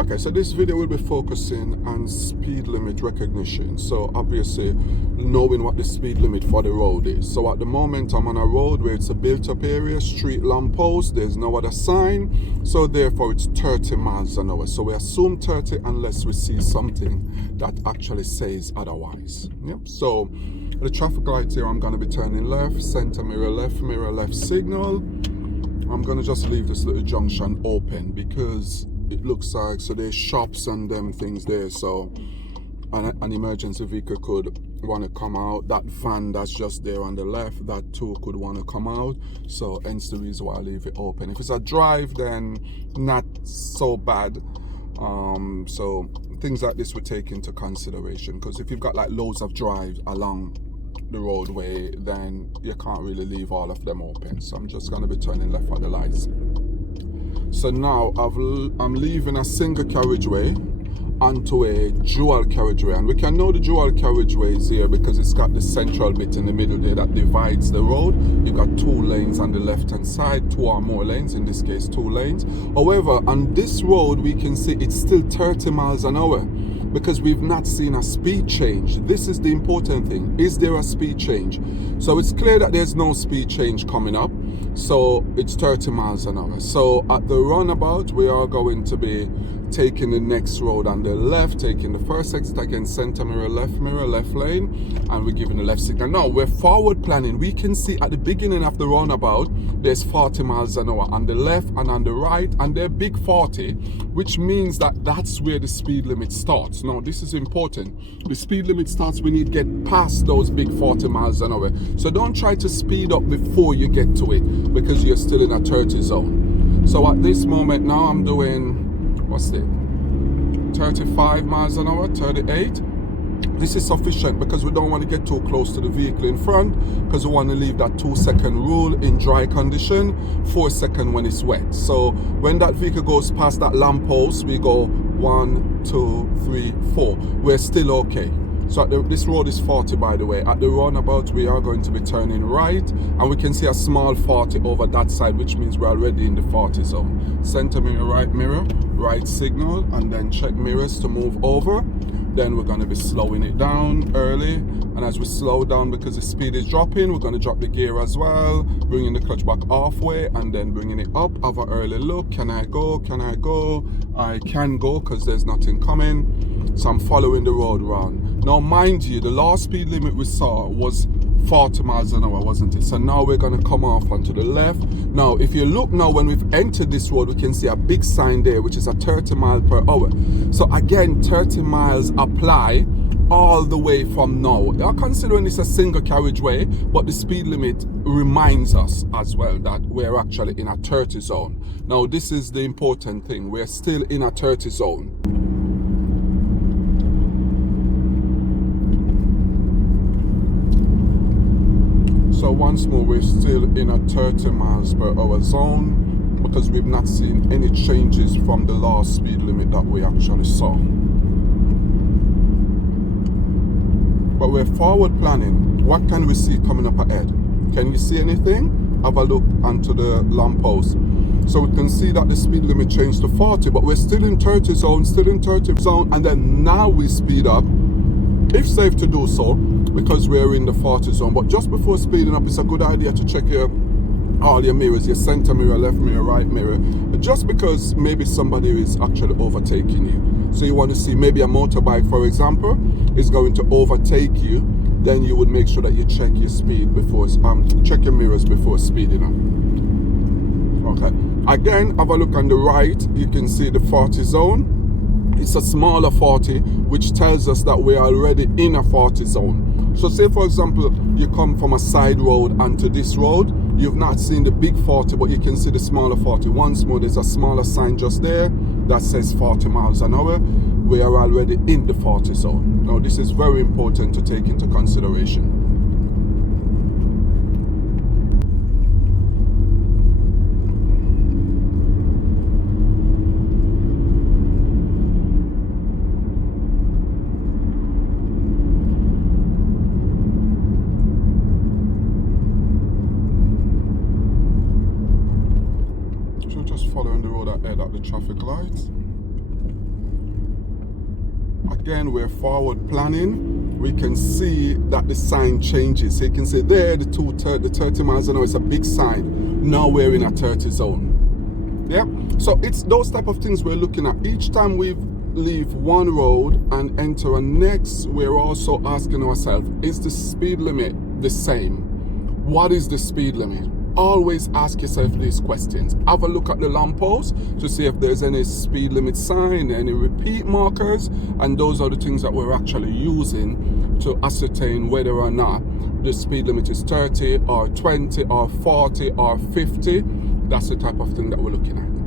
Okay, so this video will be focusing on speed limit recognition. So obviously knowing what the speed limit for the road is. So at the moment I'm on a road where it's a built-up area, street lamp post, there's no other sign, so therefore it's 30 miles an hour. So we assume 30 unless we see something that actually says otherwise. Yep. So the traffic light here, I'm going to be turning left, center mirror left signal. I'm going to just leave this little junction open because it looks like, so there's shops and them things there, so an emergency vehicle could want to come out. That van that's just there on the left, that too could want to come out, so hence the reason why I leave it open. If it's a drive, then not so bad. So things like this we take into consideration, because if you've got like loads of drives along the roadway, then you can't really leave all of them open. So I'm just going to be turning left at the lights. So now I'm leaving a single carriageway onto a dual carriageway, and we can know the dual carriageway is here because it's got the central bit in the middle there that divides the road. You've got 2 lanes on the left hand side, 2 or more lanes, in this case 2 lanes. However, on this road we can see it's still 30 miles an hour because we've not seen a speed change. This is the important thing. Is there a speed change? So it's clear that there's no speed change coming up, so it's 30 miles an hour. So at the roundabout we are going to be taking the next road on the left, taking the first exit, again center mirror left lane, and we're giving the left signal. Now we're forward planning. We can see at the beginning of the roundabout there's 40 miles an hour on the left and on the right, and they're big 40, which means that that's where the speed limit starts. Now this is important. The speed limit starts when you get past those big 40 miles an hour. So don't try to speed up before you get to it because you're still in a 30 zone. So at this moment now I'm doing, what's it, 35 miles an hour, 38. This is sufficient because we don't want to get too close to the vehicle in front, because we want to leave that 2-second rule in dry condition, 4 seconds when it's wet. So when that vehicle goes past that lamp post, we go 1, 2, 3, 4. We're still okay. So this road is 40, by the way. At the roundabout we are going to be turning right, and we can see a small 40 over that side, which means we're already in the 40 zone. Center mirror, right signal, and then check mirrors to move over. Then we're going to be slowing it down early, and as we slow down, because the speed is dropping, we're going to drop the gear as well, bringing the clutch back halfway and then bringing it up. Have an early look. Can I go? I can go because there's nothing coming. So I'm following the road round. Now mind you, the last speed limit we saw was 40 miles an hour, wasn't it? So now we're going to come off onto the left. Now if you look now, when we've entered this road, we can see a big sign there which is a 30 miles per hour. So again, 30 miles apply all the way from now. They are considering this a single carriageway, but the speed limit reminds us as well that we're actually in a 30 zone. Now this is the important thing, we're still in a 30 zone. So once more, we're still in a 30 miles per hour zone because we've not seen any changes from the last speed limit that we actually saw. But we're forward planning. What can we see coming up ahead? Can you see anything? Have a look onto the lamppost. So we can see that the speed limit changed to 40, but we're still in 30 zone, and then now we speed up, if safe to do so, because we're in the 40 zone. But just before speeding up, it's a good idea to check all your mirrors, your center mirror, left mirror, right mirror, just because maybe somebody is actually overtaking you. So you want to see, maybe a motorbike, for example, is going to overtake you. Then you would make sure that you check your speed before, check your mirrors before speeding up. Okay. Again, have a look on the right. You can see the 40 zone. It's a smaller 40, which tells us that we're already in a 40 zone. So say for example, you come from a side road onto this road, you've not seen the big 40, but you can see the smaller 40. Once more, there's a smaller sign just there that says 40 miles an hour. We are already in the 40 zone. Now this is very important to take into consideration. Following the road ahead at the traffic lights. again, we're forward planning, we can see that the sign changes. So you can see there, the 30 miles an hour is a big sign. Now we're in a 30 zone. Yeah, so it's those type of things we're looking at. Each time we leave one road and enter a next, we're also asking ourselves, is the speed limit the same? What is the speed limit? Always ask yourself these questions. Have a look at the lamppost to see if there's any speed limit sign, any repeat markers, and those are the things that we're actually using to ascertain whether or not the speed limit is 30 or 20 or 40 or 50. That's the type of thing that we're looking at.